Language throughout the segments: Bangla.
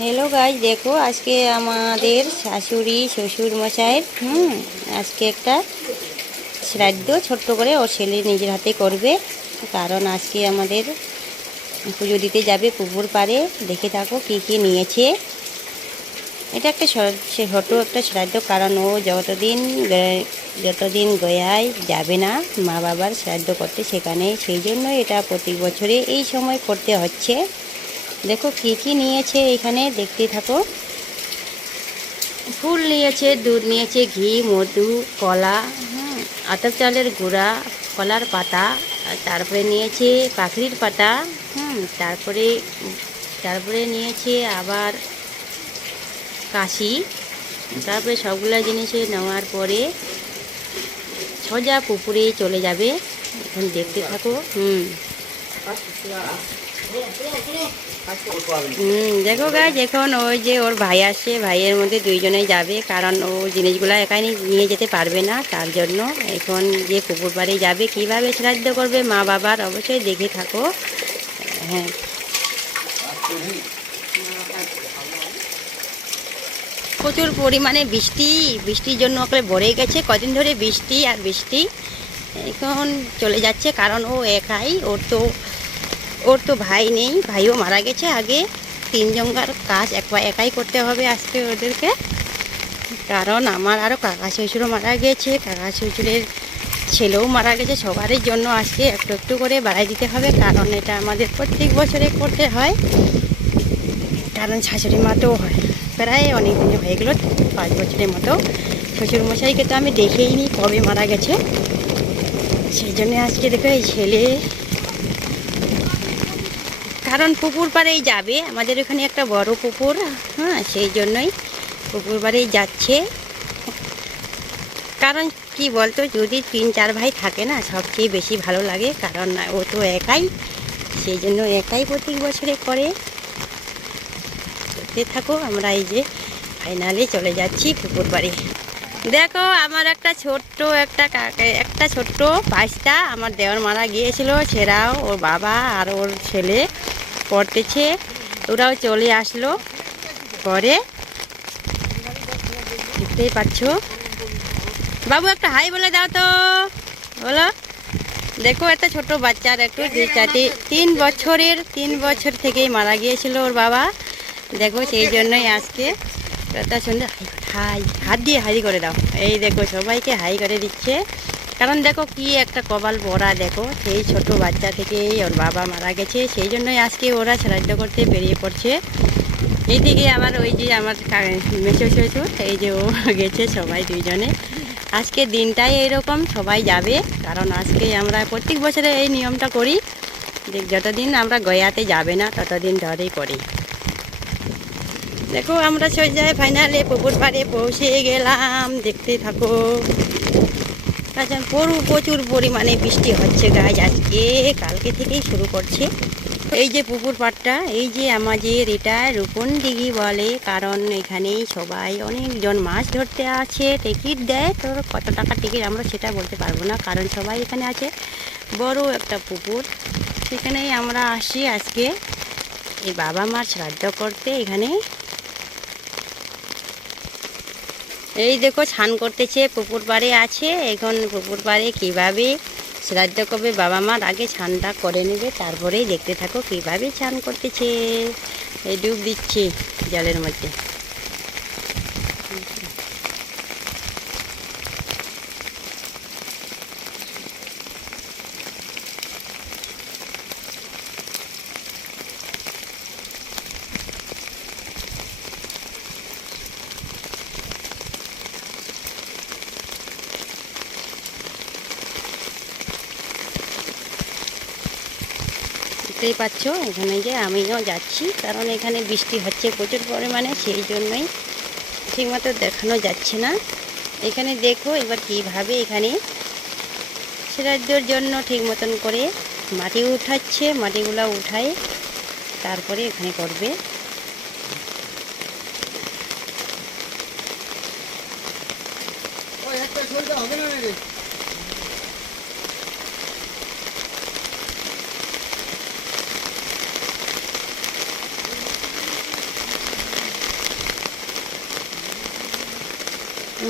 हेलो गाइस देखो आज के আমাদের শাশুড়ি শ্বশুর মশাইয়ের আজকে একটা শ্রাদ্ধ ছোট্ট করে ওর ছেলে নিজের হাতে করবে। কারণ আজকে আমাদের পুজো দিতে যাবে পুকুর পাড়ে। দেখে থাকো কি কি নিয়েছে। এটা একটা ছোট একটা শ্রাদ্ধ, কারণ ও যতদিন গয়ায় যাবে না মা বাবার শ্রাদ্ধ করতে সেখানে, সেই জন্য এটা প্রতি বছরে এই সময় করতে হচ্ছে। দেখো কি কি নিয়েছে এখানে, দেখতে থাকো। ফুল নিয়েছে, দুধ নিয়েছে, ঘি, মধু, কলা, আতপ চালের গুঁড়া, কলার পাতা, তারপরে নিয়েছে পাখরির পাতা, তারপরে নিয়েছে আবার কাশি। তারপরে সবগুলো জিনিস নেওয়ার পরে সোজা পুকুরে চলে যাবে। এখন দেখতে থাকো। দেখো গাইজ, এখন ওই যে ওর ভাই আসছে, ভাইয়ের মধ্যে দুইজনে যাবে, কারণ ও জিনিসগুলো একাই নিয়ে যেতে পারবে না। তার জন্য এখন যে পুকুর পাড়ে যাবে, কীভাবে শ্রাদ্ধ করবে মা বাবার, অবশ্যই দেখে থাকো। হ্যাঁ, প্রচুর পরিমাণে বৃষ্টির জন্য ওকে ভরে গেছে, কদিন ধরে বৃষ্টি আর বৃষ্টি। এখন চলে যাচ্ছে, কারণ ও একাই, ওর তো ভাই নেই, ভাইও মারা গেছে আগে। তিনজনকার কাজ একাই করতে হবে আজকে ওদেরকে। কারণ আমার আরও কাকা শ্বশুরও মারা গেছে, কাকা শ্বশুরের ছেলেও মারা গেছে। সবারই জন্য আজকে একটু একটু করে বাড়াই দিতে হবে, কারণ এটা আমাদের প্রত্যেক বছরে করতে হয়। কারণ শাশুড়ি মাতেও হয়, প্রায় অনেক দিন হয়ে গেল, 5 বছরের মতো। শ্বশুরমশাইকে তো আমি দেখেই নি কবে মারা গেছে, সেই জন্যে আজকে দেখো এই ছেলে, কারণ পুকুর পাড়েই যাবে, আমাদের এখানে একটা বড় পুকুর, সেই জন্যই পুকুর পাড়েই যাচ্ছে। কারণ কি বলতো, যদি 3-4 ভাই থাকে না, সবচেয়ে বেশি ভালো লাগে। কারণ ও তো একাই, সেই জন্য একাই প্রত্যেক বছরে করে। দেখতে থাকো, আমরা এই যে ফাইনালে চলে যাচ্ছি পুকুর পাড়ে। দেখো আমার একটা ছোট্ট বাচ্চা, আমার দেওর মারা গিয়েছিল, সেরাও ওর বাবা আর ওর ছেলে পড়তেছে, ওরাও চলে আসলো পরে। দেখতেই পাচ্ছ। বাবু একটা হাই বলে দাও তো, বলো। দেখো একটা ছোট বাচ্চার একটু 3 বছর থেকেই মারা গিয়েছিল ওর বাবা। দেখো সেই জন্যই আজকে কথা শুনতে হাত দিয়ে হাই করে দাও। এই দেখো সবাইকে হাই করে দিচ্ছে, কারণ দেখো কি একটা কপাল পড়া। দেখো সেই ছোট বাচ্চা থেকেই ওর বাবা মারা গেছে, সেই জন্যই আজকে ওরা শ্রাদ্ধ করতে বেরিয়ে পড়ছে। এইদিকে আবার ওই যে আমার মেসো শ্বশুর, এই যে ও গেছে, সবাই দুইজনে। আজকে দিনটাই এইরকম, সবাই যাবে। কারণ আজকে আমরা প্রত্যেক বছরে এই নিয়মটা করি, যতদিন আমরা গয়াতে যাবে না ততদিন ধরেই করি। দেখো আমরা সোজায় ফাইনালে পুকুর পাড়ে পৌঁছে গেলাম, দেখতে থাকো। আচ্ছা, প্রচুর পরিমাণে বৃষ্টি হচ্ছে গাছ, আজকে কালকে থেকেই শুরু করছে। এই যে পুকুর পাড়টা, এই যে আমাদের এটা রূপন দিঘি বলে, কারণ এখানেই সবাই অনেকজন মাছ ধরতে আছে, টিকিট দেয়। তো কত টাকা টিকিট আমরা সেটা বলতে পারবো না, কারণ সবাই এখানে আছে। বড় একটা পুকুর, সেখানেই আমরা আসি আজকে এই বাবা মার শ্রাদ্ধ করতে। এখানে এই দেখো স্নান করতেছে, পুকুর পাড়ে আছে। এখন পুকুর পাড়ে কীভাবে শ্রাদ্ধ করবে বাবা মার, আগে স্নানটা করে নেবে, তারপরেই দেখতে থাকো কীভাবে স্নান করতেছে। এই ডুব দিচ্ছে জলের মধ্যে। দেখতেই পাচ্ছ, এখানে যে আমিও যাচ্ছি, কারণ এখানে বৃষ্টি হচ্ছে প্রচুর পরিমাণে, সেই জন্যই ঠিকমতো দেখানো যাচ্ছে না। এখানে দেখো এবার কিভাবে এখানে শ্রাদ্ধর জন্য ঠিক মতন করে মাটি উঠাচ্ছে, মাটিগুলো উঠায় তারপরে এখানে করবে।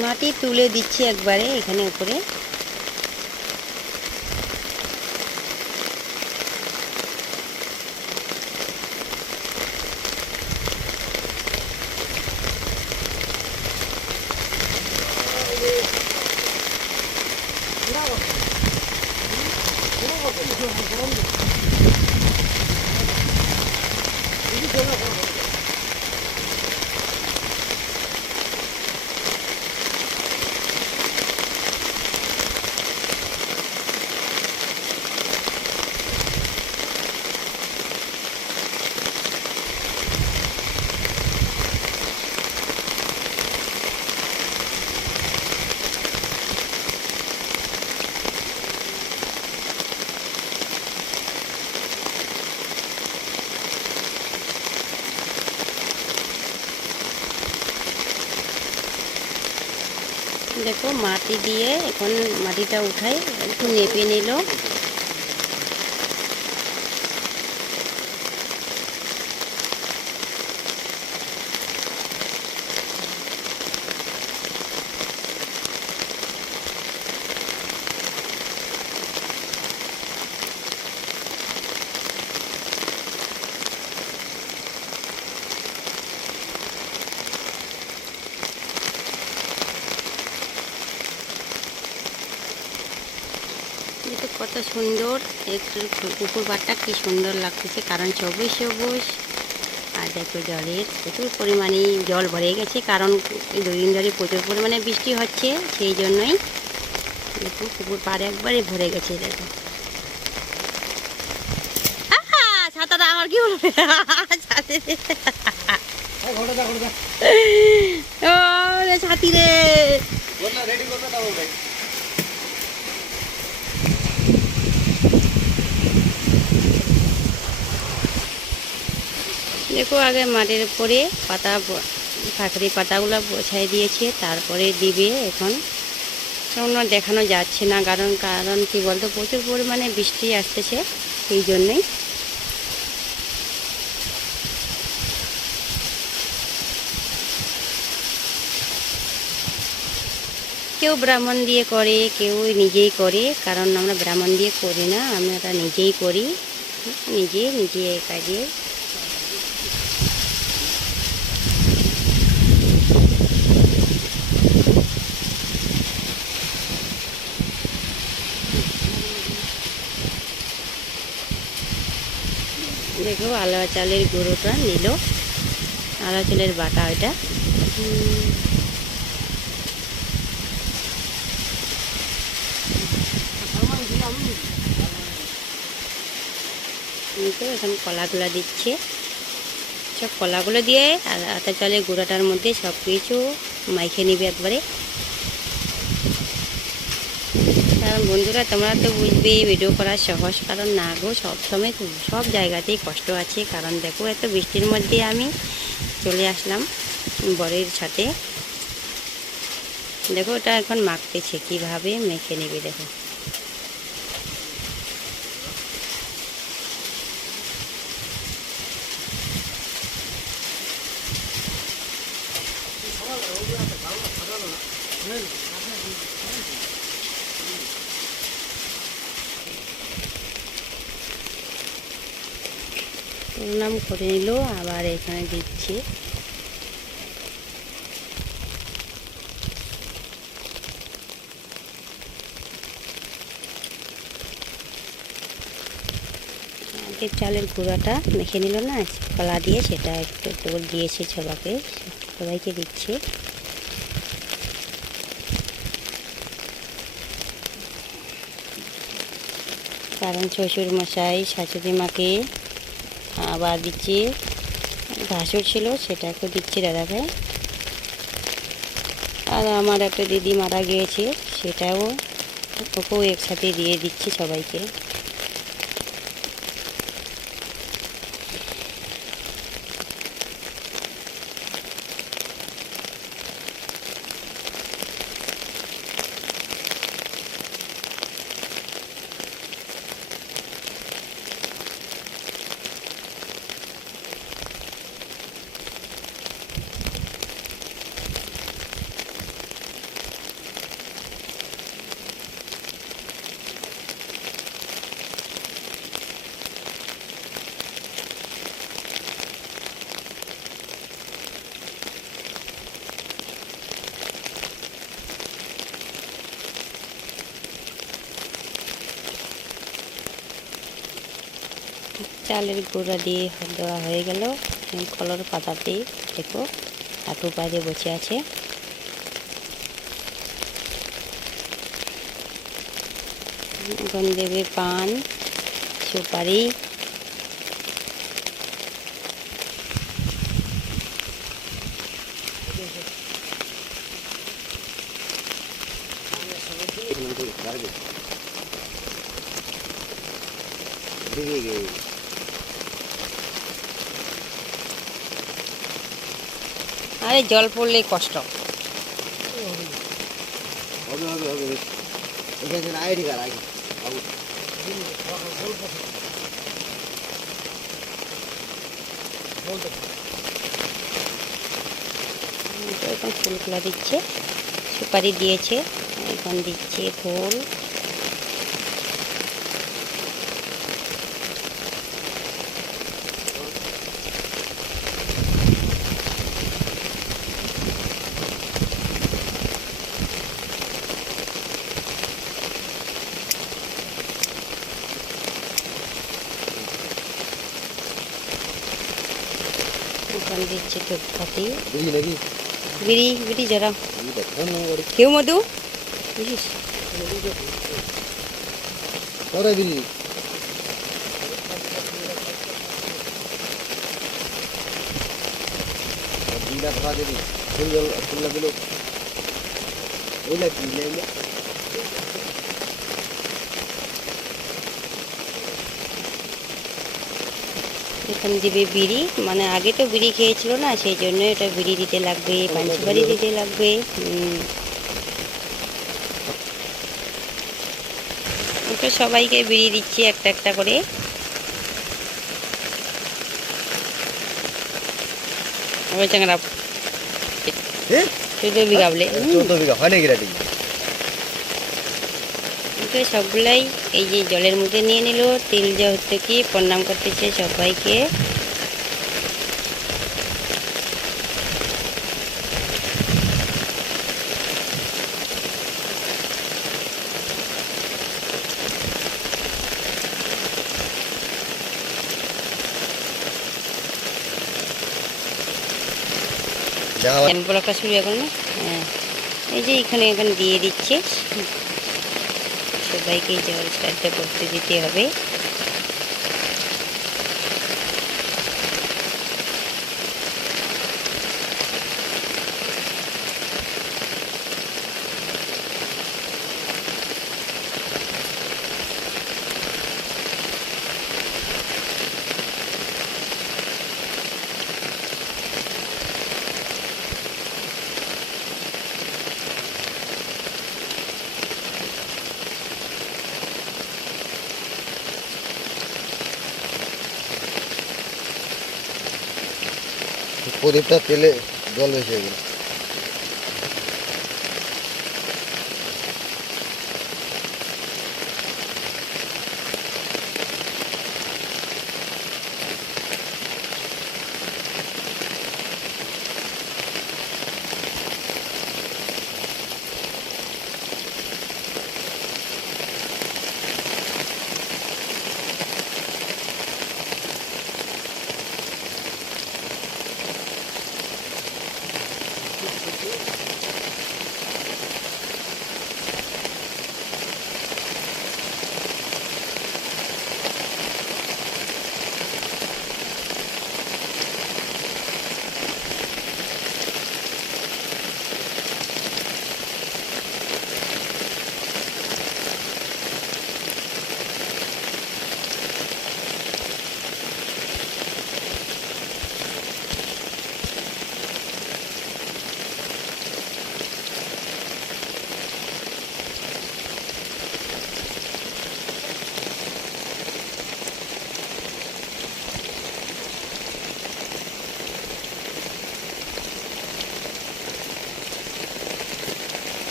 মাটি তুলে দিচ্ছি একবারে এখানে উপরে। দেখো মাটি দিয়ে এখন মাটিটা উঠাই, একটু নেপে নিল। কত সুন্দর একটু পুকুর পাড়টা কি সুন্দর লাগতেছে, কারণ সবুজ সবুজ। আর দেখো জলের প্রচুর পরিমাণে জল ভরে গেছে, কারণ 2 দিন ধরে প্রচুর পরিমাণে বৃষ্টি হচ্ছে, সেই জন্যই দেখো পুকুর পাড়ে একবারে ভরে গেছে। দেখো ছাতাটা আমার কি বলবে, ছাতি রে। দেখো আগে মাটির উপরে পাতা, কাঁকড়ি পাতাগুলো বসাই দিয়েছে, তারপরে দিবে। এখন দেখানো যাচ্ছে না, কারণ কি বলতো, প্রচুর পরিমাণে বৃষ্টি আসতেছে, সেই জন্যই। কেউ ব্রাহ্মণ দিয়ে করে, কেউ নিজেই করে, কারণ আমরা ব্রাহ্মণ দিয়ে করি না, আমরা নিজেই করি, নিজে কাজে। দেখো আলা চালের গুঁড়োটা নিল, আলা চালের বাটা ওইটা। এখন কলাগুলো দিচ্ছে, সব কলাগুলো দিয়ে আটা চালের গুঁড়োটার মধ্যে সব কিছু মাইখে নিবে একবারে। কারণ বন্ধুরা তোমরা তো বুঝবে ভিডিও করা সহজ, কারণ না গো, সবসময় সব জায়গাতেই কষ্ট আছে। কারণ দেখো এত বৃষ্টির মধ্যে আমি চলে আসলাম বরের সাথে। দেখো এটা এখন মাখতেছে, কিভাবে মেখে নেবে দেখো। প্রণাম করে নিল, আবার এখানে দিচ্ছি। আগের চালের গুঁড়াটা মেখে নিল না কলা দিয়ে, সেটা একটু একটু দিয়েছি সবাইকে দিচ্ছি। কারণ শ্বশুর মশাই শাশুড়ি মাকে, আবার দিচ্ছি ভাসুর ছিল, সেটাকে দিচ্ছি দাদাভাই। আর আমার একটা দিদি মারা গিয়েছে, সেটাও ওকেও একসাথে দিয়ে দিচ্ছি সবাইকে। চালের গুঁড়া দিয়ে দেওয়া হয়ে গেল। কলার পাতাতেই দেখো হাঁটু পা দিয়ে বসে আছে। এখন দেবে পান, সুপারি, আরে জল পড়লে কষ্ট। এখন ফুলগুলো দিচ্ছে, সুপারি দিয়েছে, এখন দিচ্ছে ফুল। এখন দিচ্ছে ধূপকাঠি, বিড়ি বিড়ি জরা কেউ মধু বুঝিস। এখন দিবে বিড়ি, মানে আগে তো বিড়ি খেয়েছিল না, সেই জন্য এটা বিড়ি দিতে লাগবে, পান সুপারি দিতে লাগবে। ওটা সবাইকে বিড়ি দিচ্ছি একটা একটা করে। চাংরা 14 বিঘা বলে, 14 বিঘা হয় নাকি রাটি? সবগুলাই এই যে জলের মধ্যে নিয়ে নিল। তিল যে হচ্ছে কি প্রণাম করতেছে সবাইকে। বলাটা শুরু এখন না, হ্যাঁ এই যে এখানে এখন দিয়ে দিচ্ছে। সবাইকে জল শ্রাদ্ধ করতে দিতে হবে। প্রদীপটা তেলে জল বেশি হয়ে গেল।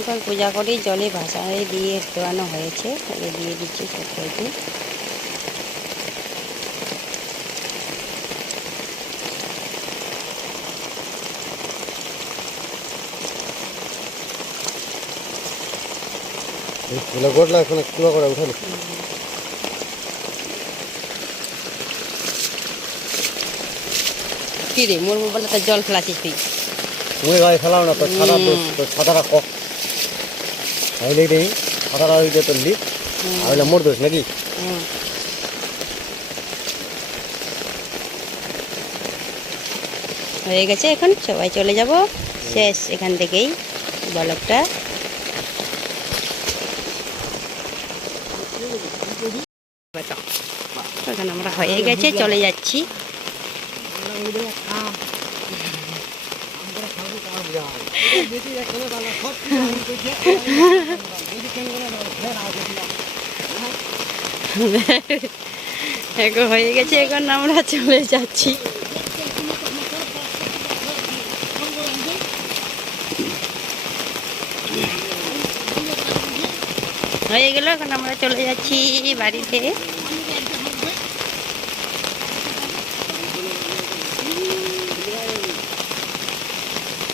এখন পূজা করে জলে ভাসায় দিয়ে ধোয়ানো হয়েছে, দিয়ে দিচ্ছি সবাইকে। এগুলো গোটলা এখন কুয়া করে উঠালো। কি রে মোর মোবাইলটা জল ফেলাছিস তুই? মুই গায়ে ফেলাও না, তোর ছাতা দোষ, তোর ছাতাটা কক তাইলে দেই, ছাতাটা দিতে তোর লিক আর মোর দোষ নাকি? হুম। হয়ে গেছে, এখন সবাই চলে যাব, শেষ এখান থেকেই ব্লগটা। এখন আমরা হয়ে গেছে, চলে যাচ্ছি। এখন হয়ে গেছে, এখন আমরা চলে যাচ্ছি। হয়ে গেল, এখন আমরা চলে যাচ্ছি বাড়িতে।